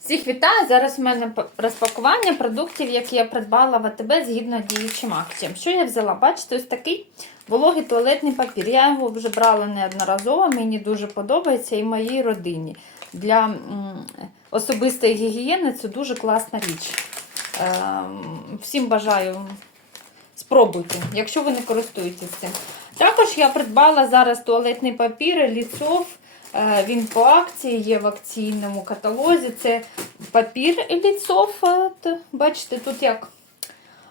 Всіх вітаю! Зараз в мене розпакування продуктів, які я придбала в АТБ згідно діючим акціям. Що я взяла? Бачите, ось такий вологий туалетний папір. Я його вже брала неодноразово, мені дуже подобається і моїй родині. Для особистої гігієни це дуже класна річ. Ем, всім бажаю спробуйте, якщо ви не користуєтесь цим. Також я придбала зараз туалетний папір ліцов. Е, Він по акції є в акційному каталозі. Це папір ліцов. е, Бачите, тут як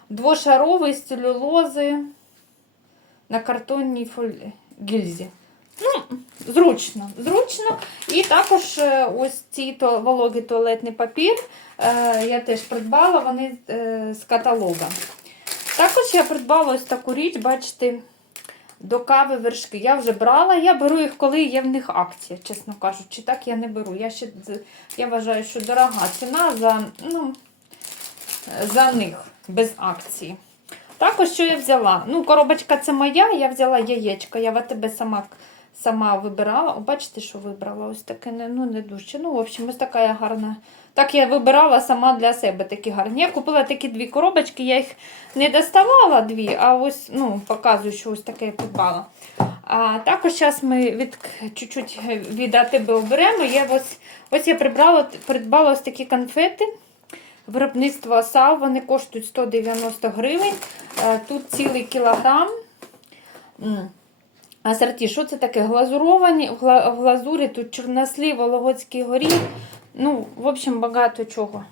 двошаровий з целюлози на картонній фолі... гільзі. Ну, зручно, зручно. І також е, ось ці то, вологий туалетний папір я теж придбала, вони з каталога. Також я придбала ось таку річ, бачите, до кави вершки. Я вже брала, я беру їх, коли є в них акція, чесно кажучи. Так я не беру. Я, ще, я вважаю, що дорога ціна за, ну, за них без акції. Також що я взяла? Ну, коробочка це моя, я взяла яєчко. Я в тебе сама, сама вибирала. О, бачите, що вибрала? Ось таке, ну не дуже. Ну, в общем, ось така гарна. Так я вибирала сама для себе такі гарні. Я купила такі дві коробочки, я їх не доставала дві, а ось ну, показую, що ось таке я придбала. А також зараз ми від чуть-чуть від АТБ оберемо. Я ось, ось я прибрала, придбала ось такі конфети. Виробництво САВ, вони коштують 190 гривень. Е, Тут цілий кілограм. Асорті, що це таке? Глазуровані, в глазурі, тут чорнослів, вологодський горіх. Ну, в общем, багато чого.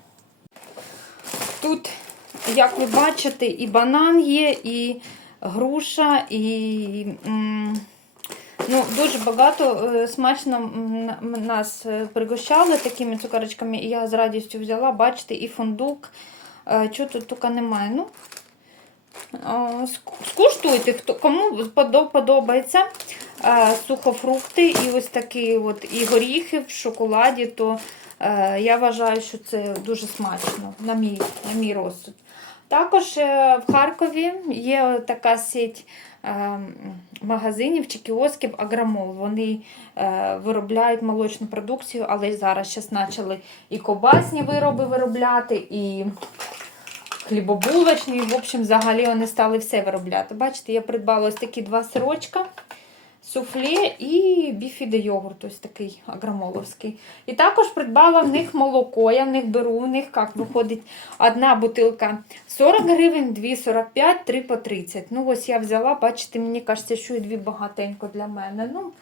Тут, як ви бачите, і банан є, і груша, і ну, дуже багато е, смачно нас е, пригощали такими цукерочками, і я з радістю взяла, бачите, і фундук. Е, Чого тут тільки немає? Ну, Скуштуйте, хто кому подо- подобається е, сухофрукти і ось такі от і горіхи в шоколаді, то е, я вважаю, що це дуже смачно, на мій, на мій розсуд. Також е, в Харкові є така сеть е, магазинів чи кіосків Аграмол. Вони е, виробляють молочну продукцію, але зараз зараз почали і кобасні вироби виробляти, і хлібобулочні. В общем, взагалі вони стали все виробляти. Бачите, я придбала ось такі два сирочка. Суфле і біфіде йогурт, ось такий агромоловський. І також придбала в них молоко. Я в них беру, в них як виходить одна бутилка 40 гривень, дві 45, три по 30. Ну, ось я взяла, бачите, мені кажеться, що і дві багатенько для мене. Ну,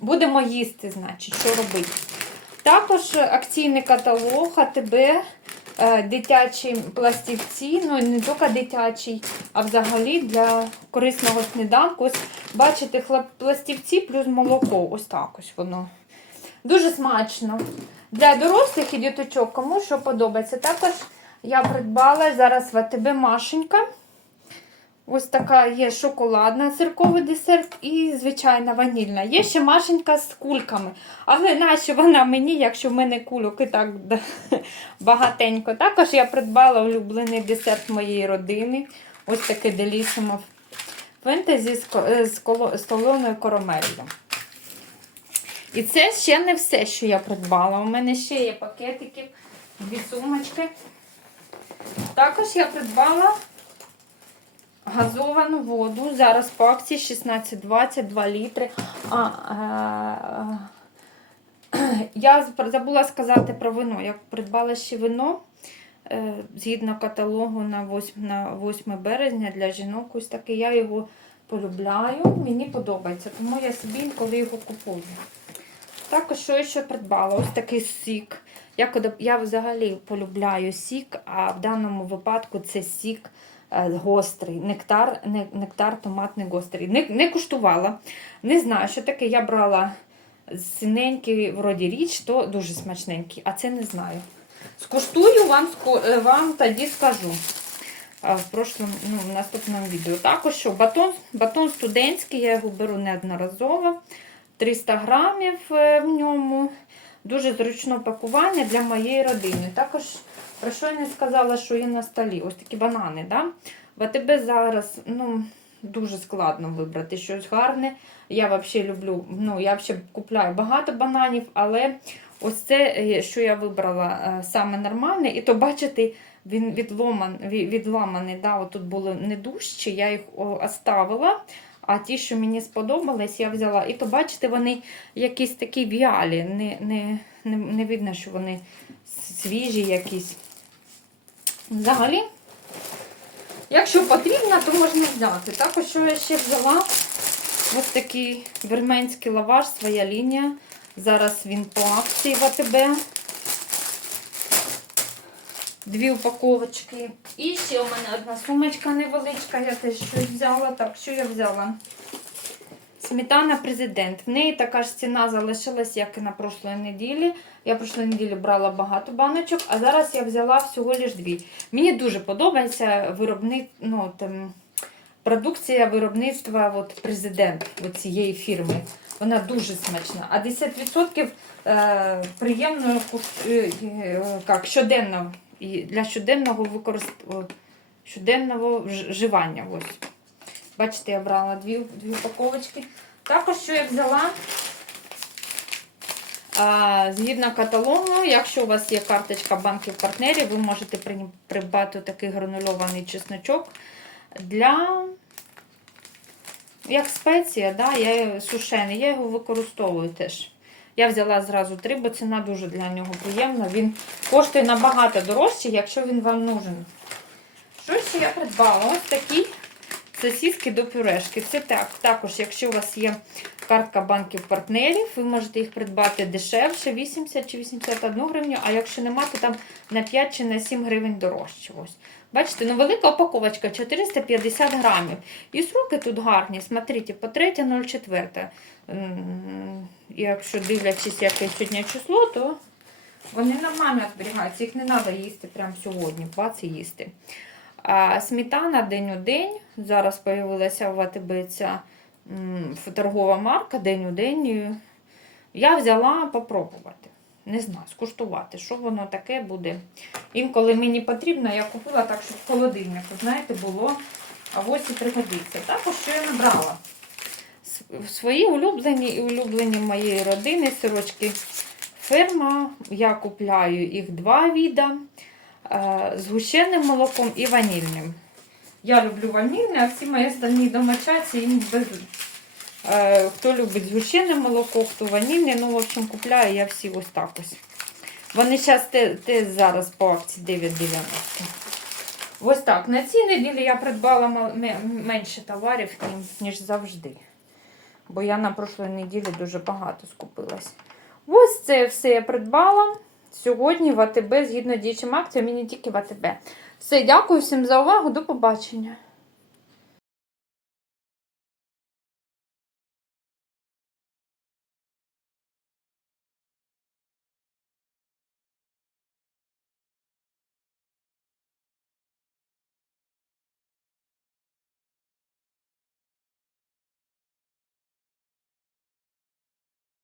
будемо їсти, значить, що робити. Також акційний каталог АТБ, дитячі пластівці, ну не тільки дитячий, а взагалі для корисного сніданку. Ось бачите, пластівці плюс молоко. Ось так ось воно. Дуже смачно. Для дорослих і діточок, кому що подобається. Також я придбала зараз в АТБ Машенька. Ось така є шоколадна цирковий десерт і звичайна ванільна. Є ще машенька з кульками. Але нащо вона мені, якщо в мене кульок і так багатенько. Також я придбала улюблений десерт моєї родини. Ось таке делісимо фентезі з, е, солоною карамеллю. І це ще не все, що я придбала. У мене ще є пакетики, дві сумочки. Також я придбала газовану воду. Зараз по акції 16,20, 2 літри. А, е, е, я забула сказати про вино. Я придбала ще вино е, згідно каталогу на 8, на 8 березня для жінок. Ось таке. Я його полюбляю, мені подобається, тому я собі інколи його купую. Також що я ще придбала? Ось такий сік. Я, я взагалі полюбляю сік, а в даному випадку це сік гострий, нектар, не- нектар томатний гострий. Не, не куштувала, не знаю, що таке. Я брала синенький, вроді річ, то дуже смачненький, а це не знаю. Скуштую, вам, е, вам тоді скажу. В прошлому, ну, в наступному відео. Також що батон, батон студентський, я його беру неодноразово. 300 грамів е, в ньому. Дуже зручне пакування для моєї родини. Також, про що я не сказала, що є на столі. Ось такі банани. Да? В АТБ зараз ну, дуже складно вибрати щось гарне. Я взагалі люблю, ну, я взагалі купляю багато бананів, але Ось це, е, що я вибрала е, саме нормальне, і то бачите, він відломан, відламаний. Да, отут було не дужче, я їх оставила. А ті, що мені сподобались, я взяла. І то, бачите, вони якісь такі віалі. Не, не, не, не видно, що вони свіжі якісь. Взагалі, якщо потрібно, то можна взяти. Також що я ще взяла ось такий вірменський лаваш, своя лінія. Зараз він по акції в АТБ. Дві упаковочки. І ще у мене одна сумочка невеличка, я теж щось взяла. Так, що я взяла? Сметана президент. В неї така ж ціна залишилась, як і на прошлої неділі. Я прошлої неділі брала багато баночок, а зараз я взяла всього лиш дві. Мені дуже подобається виробник, ну, там, продукція виробництва от, президент цієї фірми. Вона дуже смачна. А 10% е, приємно е, е, щоденно, і для щоденного використання щоденного вживання. Ось. Бачите, я брала дві, дві упаковочки. Також, що я взяла, згідно каталогу, якщо у вас є карточка банків партнерів, ви можете придбати такий гранульований чесночок для як спеція, да, я сушений, я його використовую теж. Я взяла зразу три, бо ціна дуже для нього приємна. Він коштує набагато дорожче, якщо він вам нужен. Що ще я придбала? Ось такі сосиски до пюрешки. Це так, також, якщо у вас є картка банків партнерів, ви можете їх придбати дешевше, 80 чи 81 гривню, а якщо нема, то там на 5 чи на 7 гривень дорожче. Ось. Бачите, ну велика упаковочка 450 грамів. І сроки тут гарні. Смотрите, по 3.04. Якщо дивлячись, яке сьогодні число, то вони нормально зберігаються. Їх не треба їсти прямо сьогодні, бац і їсти. А сметана день у день. Зараз з'явилася в АТБ ця торгова марка день у день. Я взяла попробувати. Не знаю, скуштувати, що воно таке буде. Інколи мені потрібно, я купила так, щоб в холодильнику, знаєте, було. А ось і пригодиться. Також що я набрала. Свої улюблені і улюблені моєї родини сирочки ферма. Я купляю їх два віда з гущеним молоком і ванільним. Я люблю ванільне, а всі мої остальні домочадці їм без. Е, Хто любить згущене молоко, хто ванільне, ну, в общем, купляю я всі ось так ось. Вони зараз те, те зараз по акції 9,90. Ось так. На цій неділі я придбала менше товарів, ніж завжди. Бо я на прошлої неділі дуже багато скупилась. Ось це все я придбала сьогодні в АТБ згідно діючим акціям і не тільки в АТБ. Все, дякую всім за увагу. До побачення.